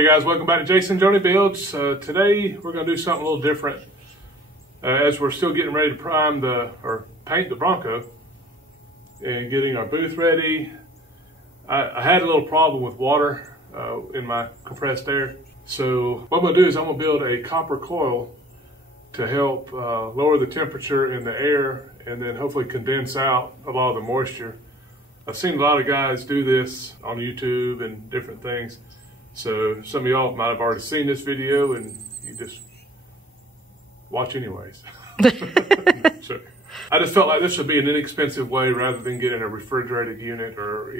Hey guys, welcome back to Jason and Johnny Builds. Today we're going to do something a little different as we're still getting ready to paint the Bronco and getting our booth ready. I had a little problem with water in my compressed air. So what I'm going to do is I'm going to build a copper coil to help lower the temperature in the air and then hopefully condense out a lot of the moisture. I've seen a lot of guys do this on YouTube and different things. So some of y'all might have already seen this video and you just watch anyways. So I just felt like this would be an inexpensive way rather than getting a refrigerated unit or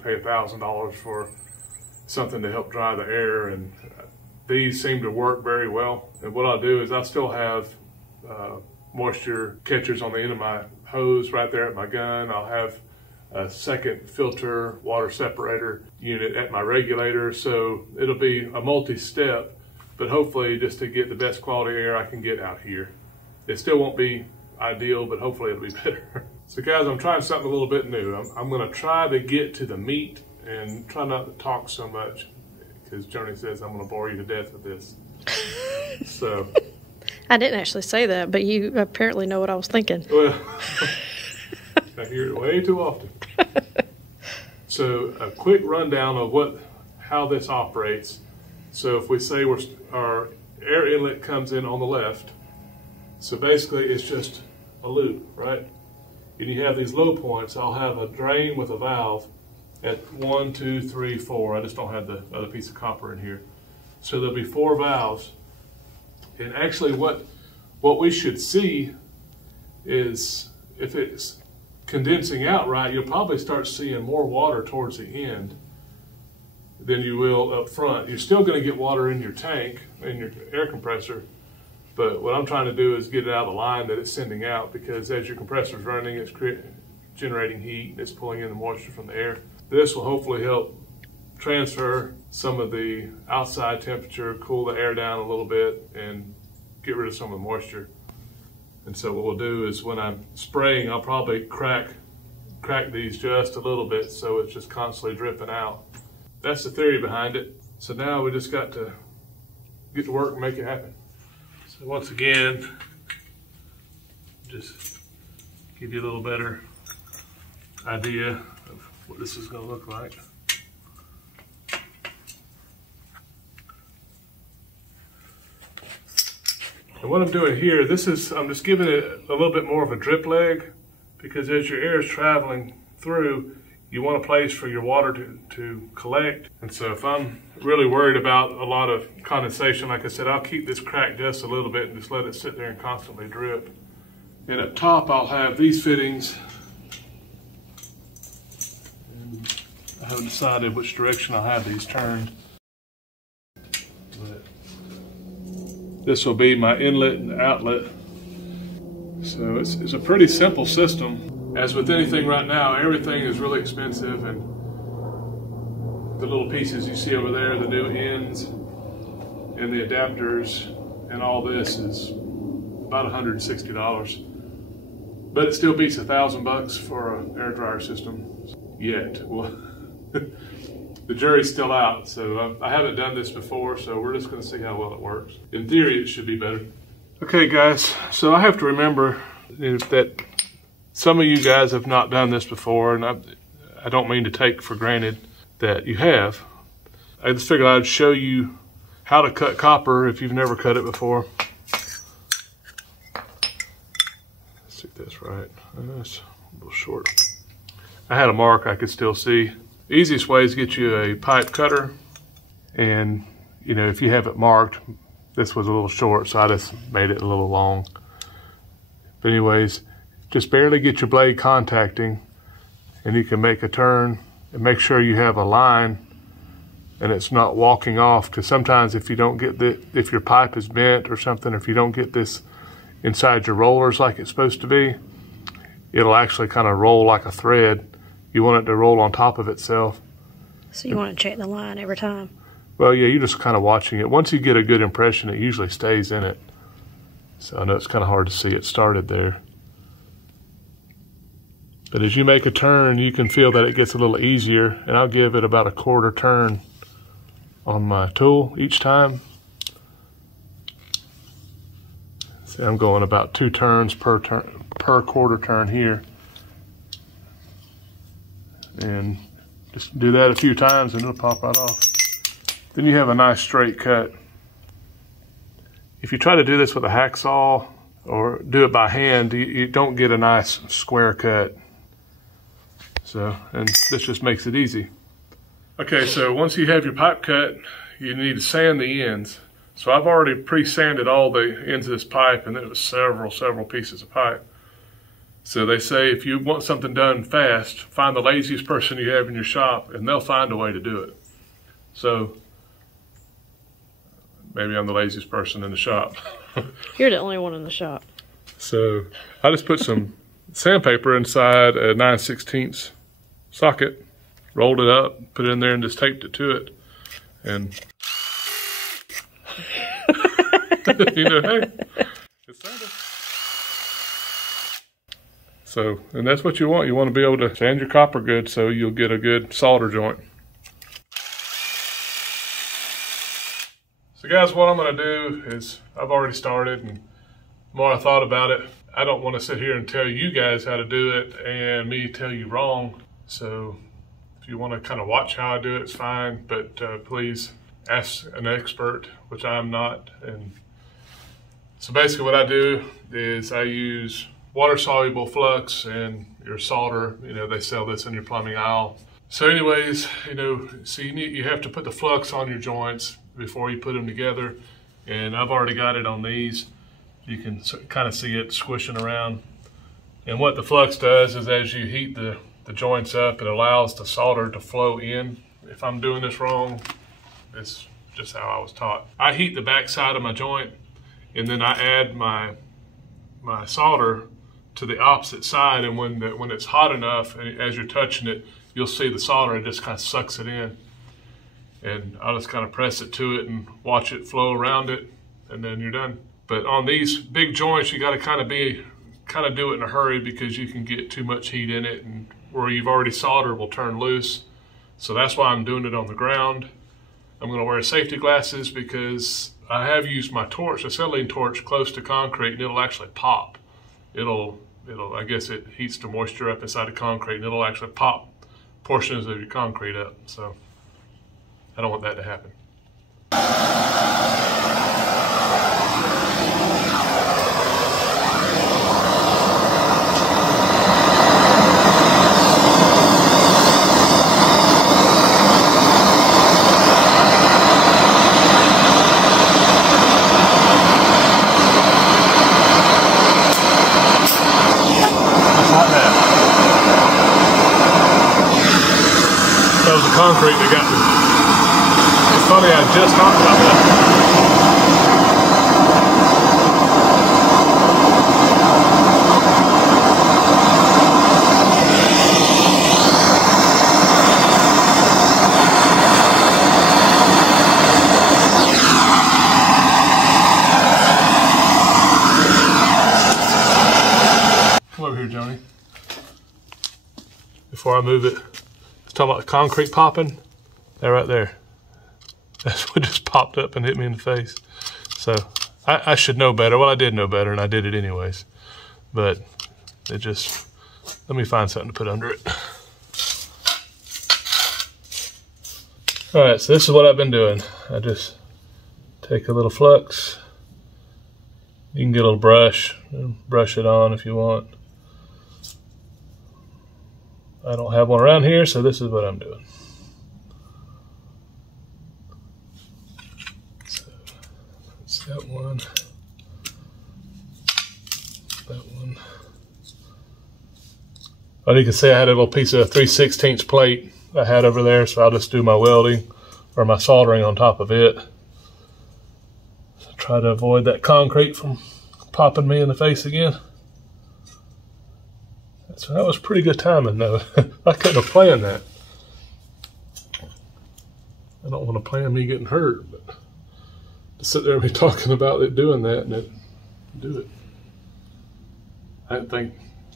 pay $1,000 for something to help dry the air. And these seem to work very well. And what I'll do is I still have moisture catchers on the end of my hose right there at my gun. I'll have a second filter water separator unit at my regulator, so it'll be a multi-step, but hopefully just to get the best quality air I can get out here. It still won't be ideal, but hopefully it'll be better. So guys, I'm trying something a little bit new. I'm going to try to get to the meat and try not to talk so much, because Joni says I'm going to bore you to death with this. So I didn't actually say that, but you apparently know what I was thinking. Well, I hear it way too often. So a quick rundown of how this operates. So if we say our air inlet comes in on the left, so basically it's just a loop, right? And you have these low points. I'll have a drain with a valve at 1, 2, 3, 4. I just don't have the other piece of copper in here. So there'll be 4 valves. And actually what we should see is if it's condensing out right, you'll probably start seeing more water towards the end than you will up front. You're still going to get water in your tank, in your air compressor, but what I'm trying to do is get it out of the line that it's sending out, because as your compressor's running, it's generating heat and it's pulling in the moisture from the air. This will hopefully help transfer some of the outside temperature, cool the air down a little bit, and get rid of some of the moisture. And so what we'll do is when I'm spraying, I'll probably crack these just a little bit so it's just constantly dripping out. That's the theory behind it. So now we just got to get to work and make it happen. So once again, just give you a little better idea of what this is going to look like. And what I'm doing here, I'm just giving it a little bit more of a drip leg, because as your air is traveling through, you want a place for your water to collect. And so if I'm really worried about a lot of condensation, like I said, I'll keep this cracked just a little bit and just let it sit there and constantly drip. And up top, I'll have these fittings. And I haven't decided which direction I'll have these turned. This will be my inlet and outlet. So it's a pretty simple system. As with anything right now, everything is really expensive, and the little pieces you see over there, the new ends and the adapters and all this is about $160. But it still beats $1,000 for an air dryer system yet. Well, the jury's still out, so I haven't done this before, so we're just going to see how well it works. In theory, it should be better. Okay, guys, so I have to remember that some of you guys have not done this before, and I don't mean to take for granted that you have. I just figured I'd show you how to cut copper if you've never cut it before. Let's see this right. That's a little short. I had a mark I could still see. The easiest way is to get you a pipe cutter, and if you have it marked, this was a little short, so I just made it a little long. But anyways, just barely get your blade contacting, and you can make a turn and make sure you have a line and it's not walking off, because sometimes if you don't get if your pipe is bent or something, if you don't get this inside your rollers like it's supposed to be, it'll actually kind of roll like a thread. You want it to roll on top of itself. So you want to check the line every time? Well, yeah, you're just kind of watching it. Once you get a good impression, it usually stays in it. So I know it's kind of hard to see it started there. But as you make a turn, you can feel that it gets a little easier, and I'll give it about a quarter turn on my tool each time. See, I'm going about 2 turns per quarter turn here. And just do that a few times and it'll pop right off. Then you have a nice straight cut. If you try to do this with a hacksaw or do it by hand, you don't get a nice square cut. So, and this just makes it easy. Okay, so once you have your pipe cut, you need to sand the ends. So I've already pre-sanded all the ends of this pipe, and it was several pieces of pipe. So they say if you want something done fast, find the laziest person you have in your shop and they'll find a way to do it. So maybe I'm the laziest person in the shop. You're the only one in the shop. So I just put some sandpaper inside a 9/16 socket, rolled it up, put it in there and just taped it to it. And you know, hey, it's sanded. So, and that's what you want. You want to be able to sand your copper good so you'll get a good solder joint. So guys, what I'm going to do is, I've already started, and the more I thought about it, I don't want to sit here and tell you guys how to do it and me tell you wrong. So if you want to kind of watch how I do it, it's fine, but please ask an expert, which I'm not. And so basically what I do is I use water-soluble flux and your solder. You know, they sell this in your plumbing aisle. So anyways, you know, so you have to put the flux on your joints before you put them together. And I've already got it on these. You can kind of see it squishing around. And what the flux does is as you heat the joints up, it allows the solder to flow in. If I'm doing this wrong, it's just how I was taught. I heat the back side of my joint, and then I add my solder to the opposite side, and when it's hot enough, and as you're touching it, you'll see the solder, it just kind of sucks it in. And I'll just kind of press it to it and watch it flow around it, and then you're done. But on these big joints, you got to kind of do it in a hurry because you can get too much heat in it, and where you've already soldered will turn loose. So that's why I'm doing it on the ground. I'm going to wear safety glasses because I have used my torch, acetylene torch, close to concrete, and it'll actually pop. I guess it heats the moisture up inside the concrete, and it'll actually pop portions of your concrete up. So I don't want that to happen. Concrete that got me. It's funny, I just talked about that. Come over here, Johnny. Before I move it. Talking about the concrete popping, that right there. That's what just popped up and hit me in the face. So I should know better. Well, I did know better, and I did it anyways. But it just, let me find something to put under it. All right, so this is what I've been doing. I just take a little flux. You can get a little brush it on if you want. I don't have one around here, so this is what I'm doing. So that's that one. That one. Well, you can see I had a little piece of 3/16 plate I had over there, so I'll just do my welding or my soldering on top of it. So try to avoid that concrete from popping me in the face again. So that was pretty good timing, though. I couldn't have planned that. I don't want to plan me getting hurt, but to sit there and be talking about it, doing that, and then do it.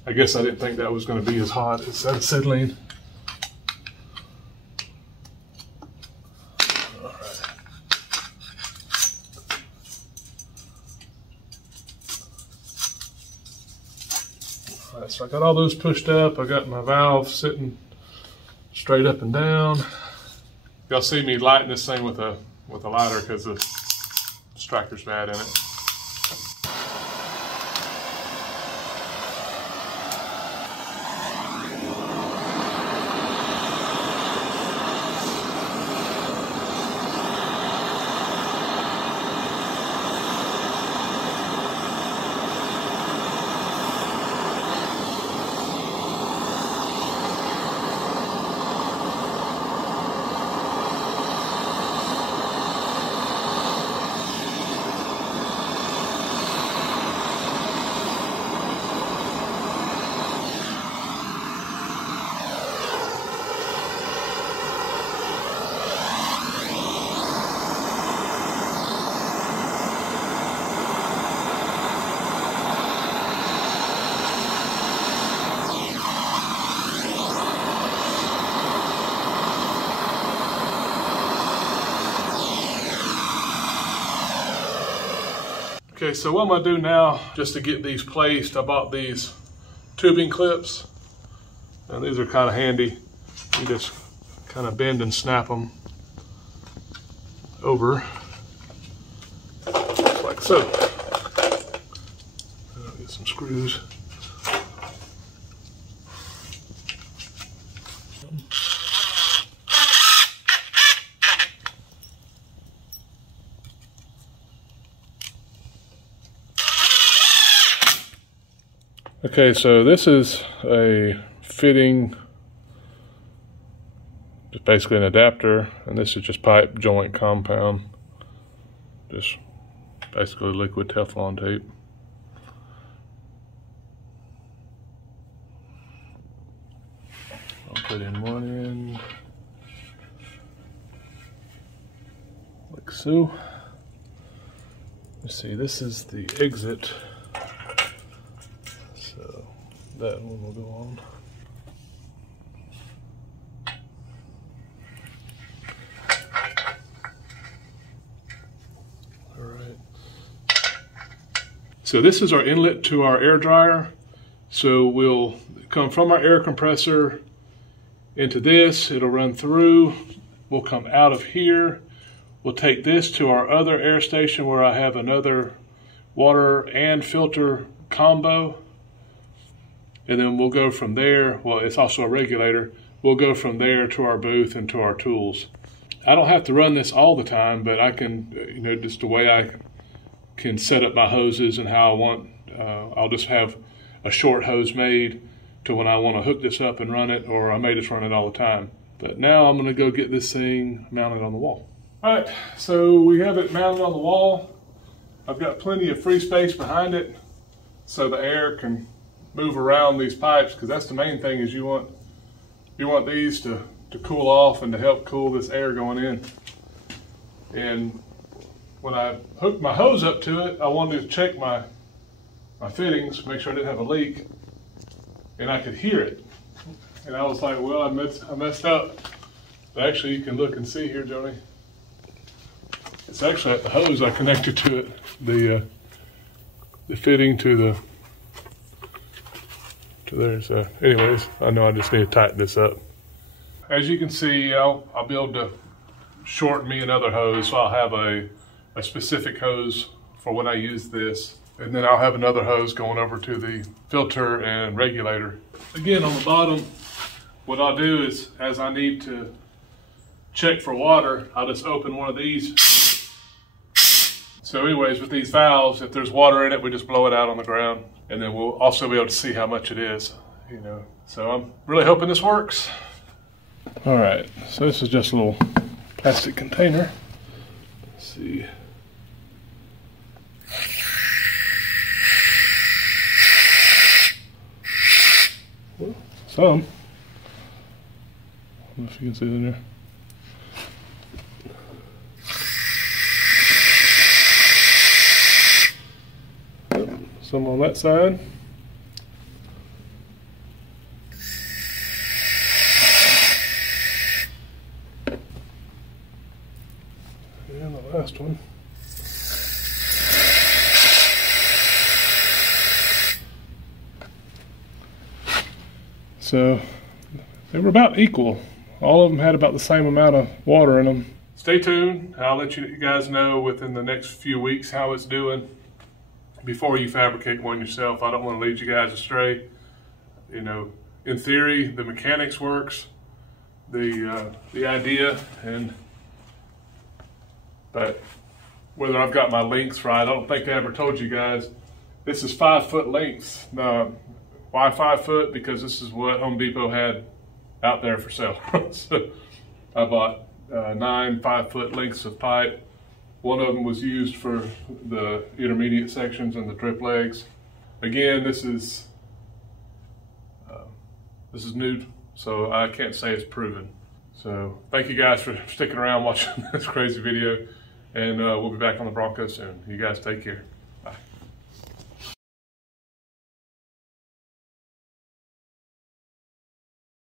I guess I didn't think that was going to be as hot as that acetylene. Alright, so I got all those pushed up. I got my valve sitting straight up and down. Y'all see me lighting this thing with a lighter because the striker's bad in it. Okay, so what I'm gonna do now, just to get these placed, I bought these tubing clips, and these are kind of handy. You just kind of bend and snap them over, like so. I'll get some screws. Okay, so this is a fitting, just basically an adapter, and this is just pipe joint compound, just basically liquid Teflon tape. I'll put in one end, like so. Let's see, this is the exit. So that one will go on. All right. So this is our inlet to our air dryer. So we'll come from our air compressor into this. It'll run through. We'll come out of here. We'll take this to our other air station where I have another water and filter combo. And then we'll go from there, well, it's also a regulator. We'll go from there to our booth and to our tools. I don't have to run this all the time, but I can, you know, just the way I can set up my hoses and how I want. I'll just have a short hose made to when I want to hook this up and run it, or I may just run it all the time. But now I'm going to go get this thing mounted on the wall. All right, so we have it mounted on the wall. I've got plenty of free space behind it so the air can move around these pipes, because that's the main thing, is you want these to cool off and to help cool this air going in. And when I hooked my hose up to it, I wanted to check my fittings, make sure I didn't have a leak, and I could hear it. And I was like, well, I messed up. But actually, you can look and see here, Joni. It's actually at the hose I connected to it, the fitting to there. So anyways, I know I just need to tighten this up. As you can see, I'll be able to shorten me another hose, so I'll have a specific hose for when I use this, and then I'll have another hose going over to the filter and regulator. Again, on the bottom, what I'll do is, as I need to check for water, I'll just open one of these. So anyways, with these valves, if there's water in it, we just blow it out on the ground. And then we'll also be able to see how much it is, you know. So I'm really hoping this works. All right, so this is just a little plastic container. Let's see. Well, some. I don't know if you can see it in there. Some on that side. last one. So they were about equal. All of them had about the same amount of water in them. Stay tuned. I'll let you guys know within the next few weeks how it's doing before you fabricate one yourself. I don't want to lead you guys astray. You know, in theory, the mechanics works, the idea, but whether I've got my lengths right, I don't think I ever told you guys. This is 5 foot lengths. Now, why 5 foot? Because this is what Home Depot had out there for sale. So I bought 9 5-foot lengths of pipe. One of them was used for the intermediate sections and the drip legs. Again, this is new, so I can't say it's proven. So thank you guys for sticking around watching this crazy video, and we'll be back on the Bronco soon. You guys take care.